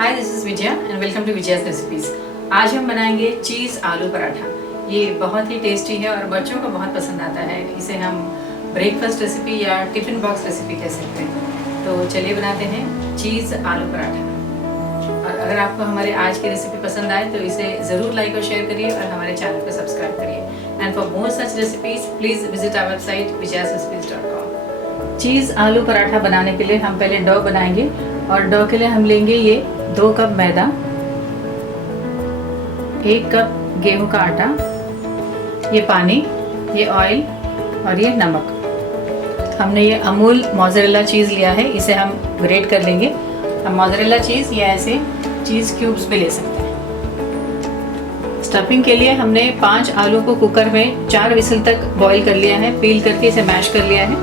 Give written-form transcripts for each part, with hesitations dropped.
Hi, this is Vijaya and welcome to Vijaya's recipes. आज हम बनाएंगे चीज़ आलू पराठा। ये बहुत ही टेस्टी है और बच्चों को बहुत पसंद आता है। इसे हम ब्रेकफास्ट रेसिपी या टिफ़िन बॉक्स रेसिपी कह सकते हैं। तो चलिए बनाते हैं चीज़ आलू पराठा। और अगर आपको हमारे आज की रेसिपी पसंद आए तो इसे ज़रूर लाइक और शेयर करिए और हमारे चैनल को सब्सक्राइब करिए। And for more such recipes please visit our website vijayasrecipes.com। Cheese आलू पराठा बनाने के लिए हम पहले डो बनाएंगे और डो के लिए हम लेंगे ये 2 कप मैदा, 1 कप गेहूं का आटा, ये पानी, ये ऑयल और ये नमक। हमने ये अमूल मोज़रेला चीज़ लिया है, इसे हम ग्रेट कर लेंगे। हम मोज़रेला चीज़ या ऐसे चीज़ क्यूब्स भी ले सकते हैं। स्टफिंग के लिए हमने 5 आलू को कुकर में 4 विसल तक बॉईल कर लिया है, पील करके इसे मैश कर लिया है।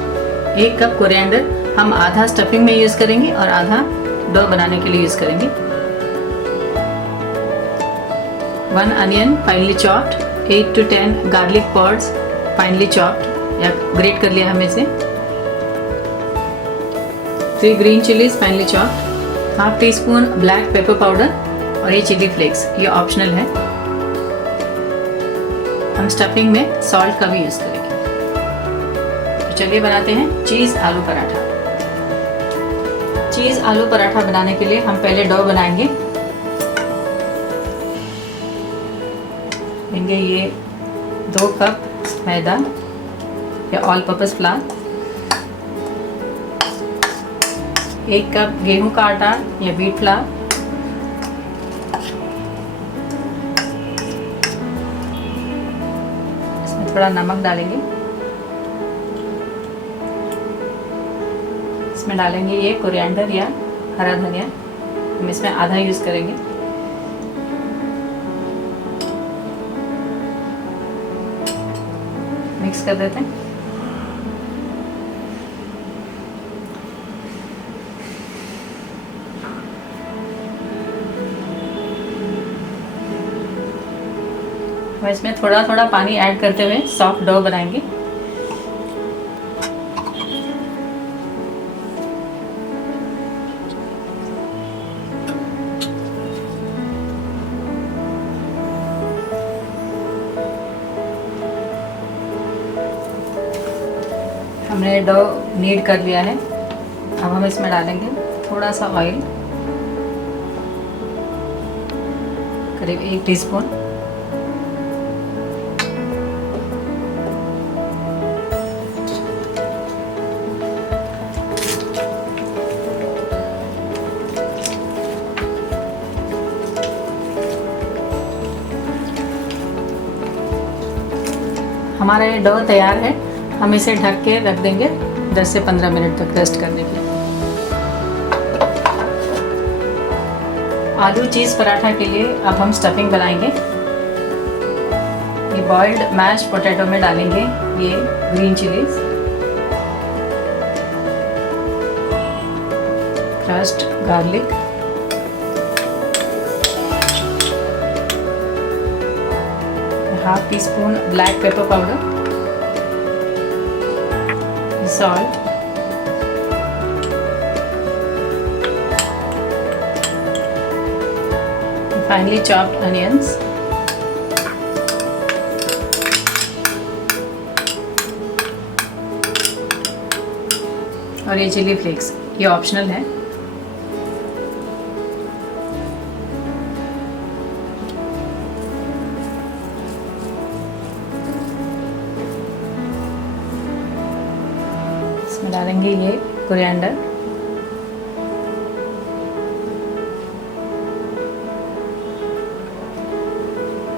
1 कप कोरिएंडर हम आधा स्टफिंग में यूज़ करेंगे और आधा डो बनाने के लिए यूज़ करेंगे। 1 onion finally chopped, 8 to 10 garlic pods finally chopped या ग्रेट कर लिया हमने इसे। 3 green chillies finally chopped, half tea spoon black pepper powder और ये चिली फ्लेक्स, ये ऑप्शनल है। हम स्टफिंग में सॉल्ट का भी यूज़ करेंगे। तो चलिए बनाते हैं चीज़ आलू पराठा। चीज़ आलू पराठा बनाने के लिए हम पहले डो बनाएंगे। लेंगे ये 2 कप मैदा या ऑल पर्पस फ्लावर, 1 कप गेहूं का आटा या व्हीट फ्लावर, इसमें थोड़ा नमक डालेंगे। इसमें डालेंगे ये कोरिएंडर या हरा धनिया, हम इसमें आधा यूज़ करेंगे। मिक्स कर देते हैं। और इसमें थोड़ा थोड़ा पानी ऐड करते हुए सॉफ्ट डो बनाएंगे। हमने डो नीड कर लिया है। अब हम इसमें डालेंगे थोड़ा सा ऑयल, करीब 1 टीस्पून। हमारा ये डो तैयार है। हम इसे ढक के रख देंगे 10 से 15 मिनट तक रेस्ट करने के लिए। आलू चीज़ पराठा के लिए अब हम स्टफिंग बनाएंगे। ये बॉइल्ड मैश पोटैटो में डालेंगे ये green chillies, crushed garlic, half tea spoon black pepper powder, salt, finely chopped onions, और ये चिली फ्लेक्स, ये ऑप्शनल है। इसमें डालेंगे ये कोरिएंडर,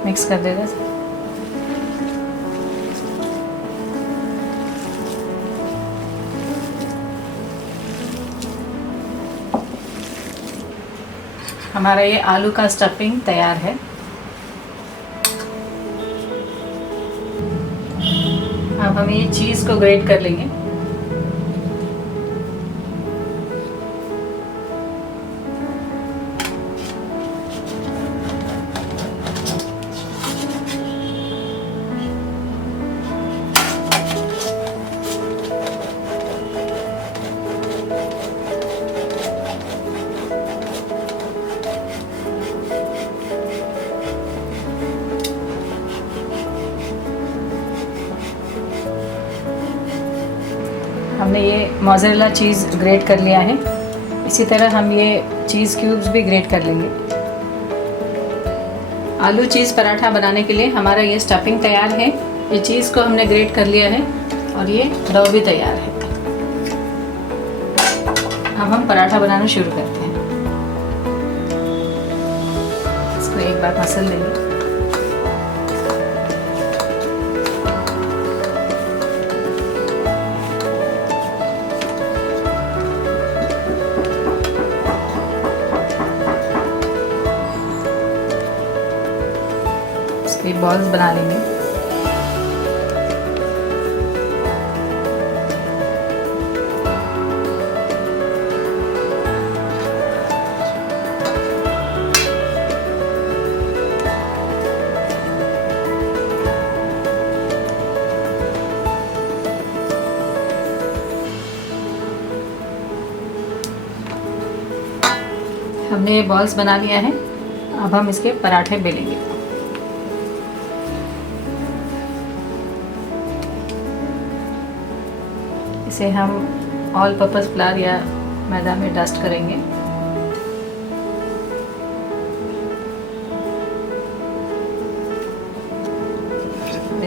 मिक्स कर देगा। हमारा ये आलू का स्टफिंग तैयार है। अब हम ये चीज़ को ग्रेट कर लेंगे। हमने ये मोज़रेला चीज़ ग्रेट कर लिया है। इसी तरह हम ये चीज़ क्यूब्स भी ग्रेट कर लेंगे। आलू चीज़ पराठा बनाने के लिए हमारा ये स्टफिंग तैयार है। ये चीज़ को हमने ग्रेट कर लिया है और ये डो भी तैयार है। अब हम पराठा बनाना शुरू करते हैं। इसको एक बार मसल लेंगे। इसके बॉल्स बना लेंगे। हमने ये बॉल्स बना लिया है। अब हम इसके पराठे बेलेंगे। इसे हम ऑल पर्पस फ्लावर या मैदा में डस्ट करेंगे।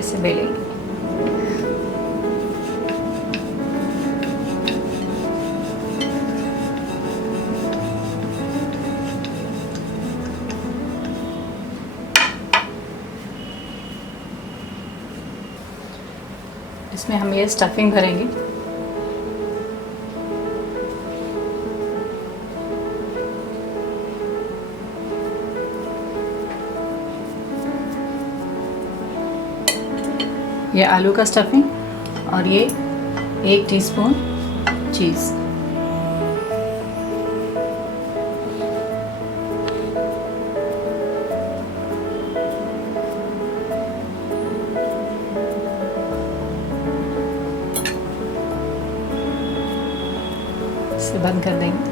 इसे बेलेंगे। इसमें हम ये स्टफिंग भरेंगे। ये आलू का स्टफिंग और ये 1 टीस्पून चीज़। इसे बंद कर देंगे।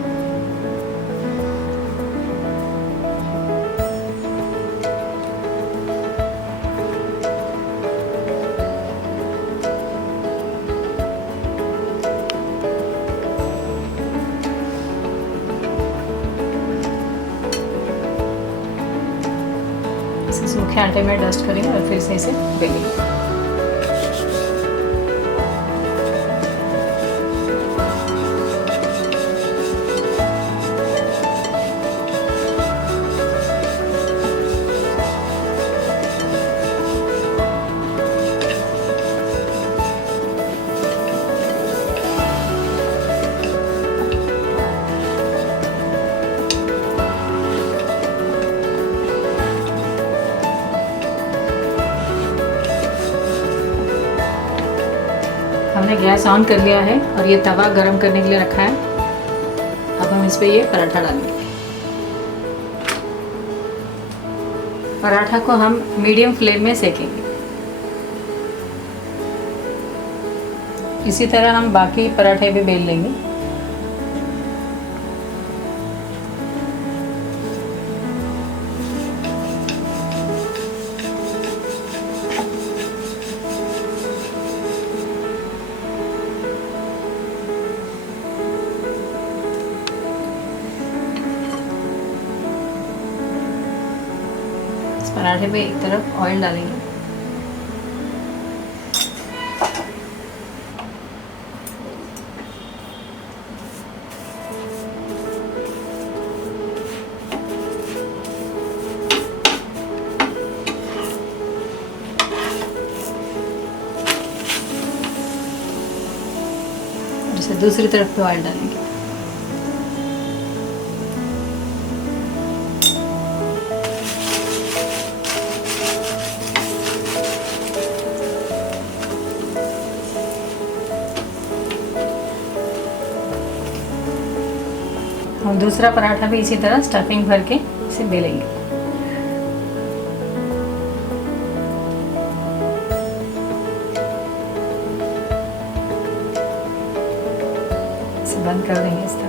इसे सूखे आटे में डस्ट करेंगे और फिर से इसे बेलेंगे। हमने गैस ऑन कर लिया है और ये तवा गरम करने के लिए रखा है। अब हम इस पे ये पराठा डालेंगे। पराठा को हम मीडियम फ्लेम में सेकेंगे। इसी तरह हम बाकी पराठे भी बेल लेंगे। पराठे पे एक तरफ ऑयल डालेंगे। जैसे दूसरी तरफ पे ऑयल डालेंगे। हम दूसरा पराठा भी इसी तरह स्टफिंग भर के इसे बेलेंगे। इसे बंद कर देंगे इस तरह।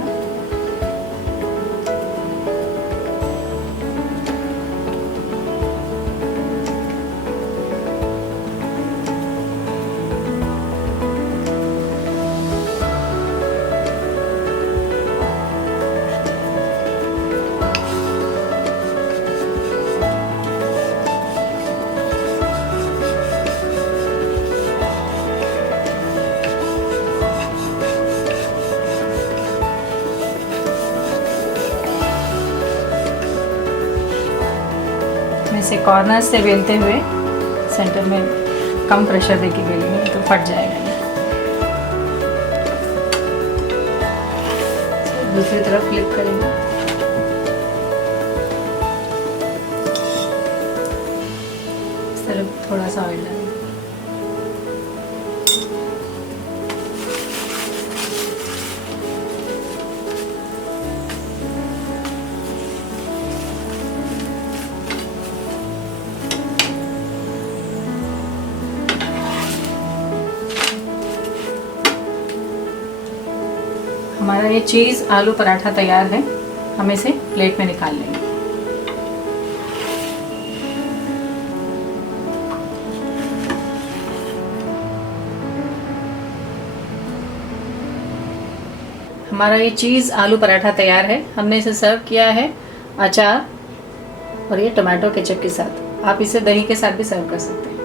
ऐसे कॉर्नर से बेलते हुए सेंटर में कम प्रेशर देके बेलेंगे तो फट जाएगा ये। दूसरी तरफ फ्लिप करेंगे। इस तरफ थोड़ा सा ऑयल डालेंगे। हमारा ये चीज़ आलू पराठा तैयार है। हम इसे प्लेट में निकाल लेंगे। हमारा ये चीज़ आलू पराठा तैयार है। हमने इसे सर्व किया है अचार और ये टमाटो केचप के साथ। आप इसे दही के साथ भी सर्व कर सकते हैं।